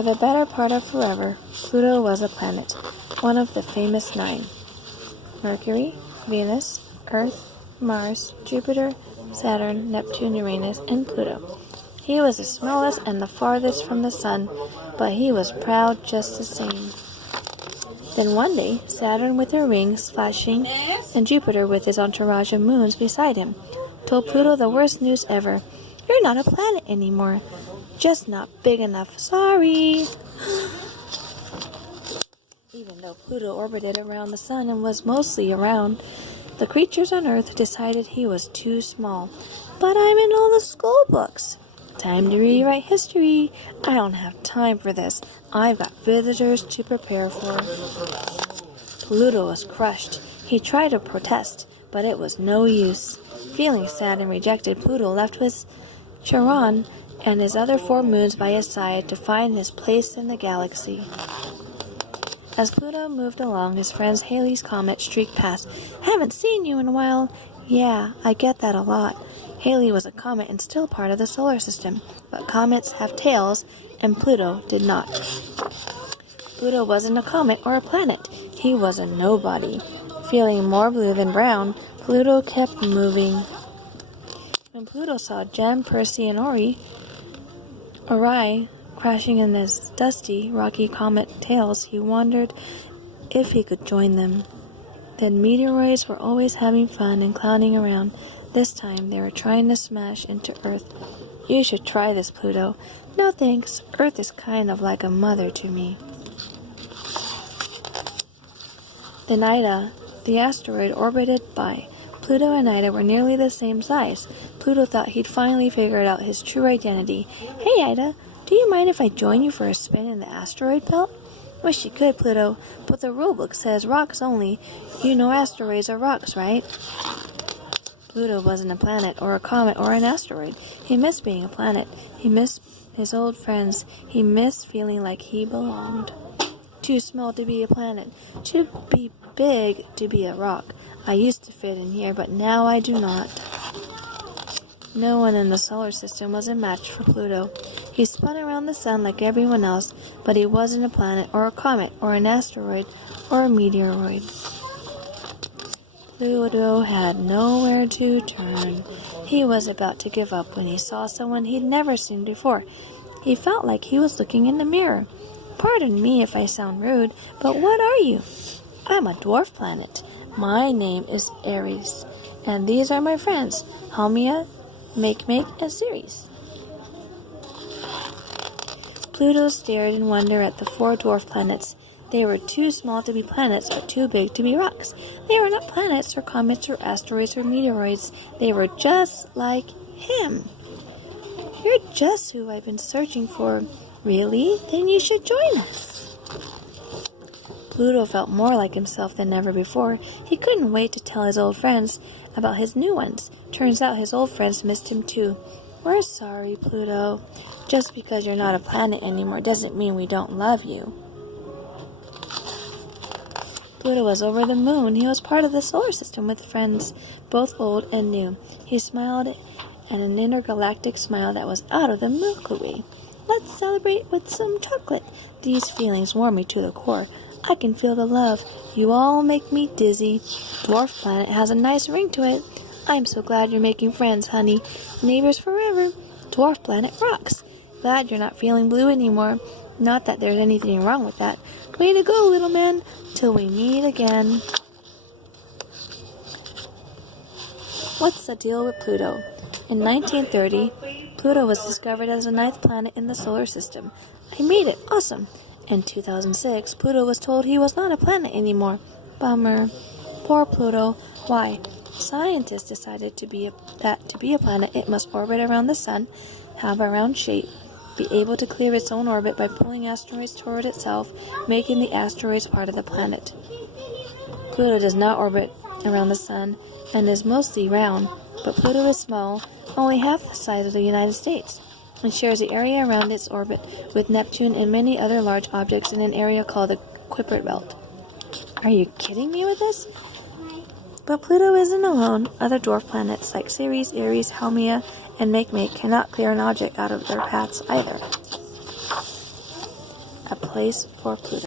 For the better part of forever, Pluto was a planet, one of the famous 9. Mercury, Venus, Earth, Mars, Jupiter, Saturn, Neptune, Uranus, and Pluto. He was the smallest and the farthest from the sun, but he was proud just the same. Then one day, Saturn with her rings flashing and Jupiter with his entourage of moons beside him told Pluto the worst news ever. You're not a planet anymore. Just not big enough. Sorry. Even though Pluto orbited around the sun and was mostly around, the creatures on Earth decided he was too small. But I'm in all the school books. Time to rewrite history. I don't have time for this. I've got visitors to prepare for. Pluto was crushed. He tried to protest, but it was no use. Feeling sad and rejected, Pluto left with Charon and his other 4 moons by his side to find his place in the galaxy. As Pluto moved along, his friend Halley's comet streaked past. Haven't seen you in a while. Yeah, I get that a lot. Halley was a comet and still part of the solar system, but comets have tails, and Pluto did not. Pluto wasn't a comet or a planet. He was a nobody. Feeling more blue than brown, Pluto kept moving. When Pluto saw Gem, Percy, and Orion crashing in his dusty, rocky comet tails, he wondered if he could join them. Then meteoroids were always having fun and clowning around. This time they were trying to smash into Earth. You should try this, Pluto. No thanks. Earth is kind of like a mother to me. Then Ida, the asteroid, orbited by. Pluto and Ida were nearly the same size. Pluto thought he'd finally figured out his true identity. Hey, Ida, do you mind if I join you for a spin in the asteroid belt? Wish you could, Pluto, but the rulebook says rocks only. You know asteroids are rocks, right? Pluto wasn't a planet or a comet or an asteroid. He missed being a planet. He missed his old friends. He missed feeling like he belonged. Too small to be a planet. Too big to be a rock. I used to fit in here, but now I do not. No one in the solar system was a match for Pluto. He spun around the sun like everyone else, but he wasn't a planet or a comet or an asteroid or a meteoroid. Pluto had nowhere to turn. He was about to give up when he saw someone he'd never seen before. He felt like he was looking in the mirror. Pardon me if I sound rude, but what are you? I'm a dwarf planet. My name is Aries, and these are my friends, Haumea, Make, and Ceres. Pluto stared in wonder at the 4 dwarf planets. They were too small to be planets, but too big to be rocks. They were not planets or comets or asteroids or meteoroids. They were just like him. You're just who I've been searching for. Really? Then you should join us. Pluto felt more like himself than ever before. He couldn't wait to tell his old friends about his new ones. Turns out his old friends missed him too. We're sorry, Pluto. Just because you're not a planet anymore doesn't mean we don't love you. Pluto was over the moon. He was part of the solar system with friends, both old and new. He smiled, and an intergalactic smile that was out of the Milky Way. Let's celebrate with some chocolate. These feelings warm me to the core. I can feel the love. You all make me dizzy. Dwarf planet has a nice ring to it. I'm so glad you're making friends, honey. Neighbors forever. Dwarf planet rocks. Glad you're not feeling blue anymore. Not that there's anything wrong with that. Way to go, little man. Till we meet again. What's the deal with Pluto? In 1930, Pluto was discovered as the 9th planet in the solar system. I made it. Awesome. In 2006, Pluto was told he was not a planet anymore. Bummer. Poor Pluto. Why? Scientists decided that to be a planet, it must orbit around the sun, have a round shape, be able to clear its own orbit by pulling asteroids toward itself, making the asteroids part of the planet. Pluto does not orbit around the sun and is mostly round, but Pluto is small, only half the size of the United States, and shares the area around its orbit with Neptune and many other large objects in an area called the Kuiper Belt. Are you kidding me with this? But Pluto isn't alone. Other dwarf planets like Ceres, Aries, Haumea, and Make cannot clear an object out of their paths either. place for Pluto.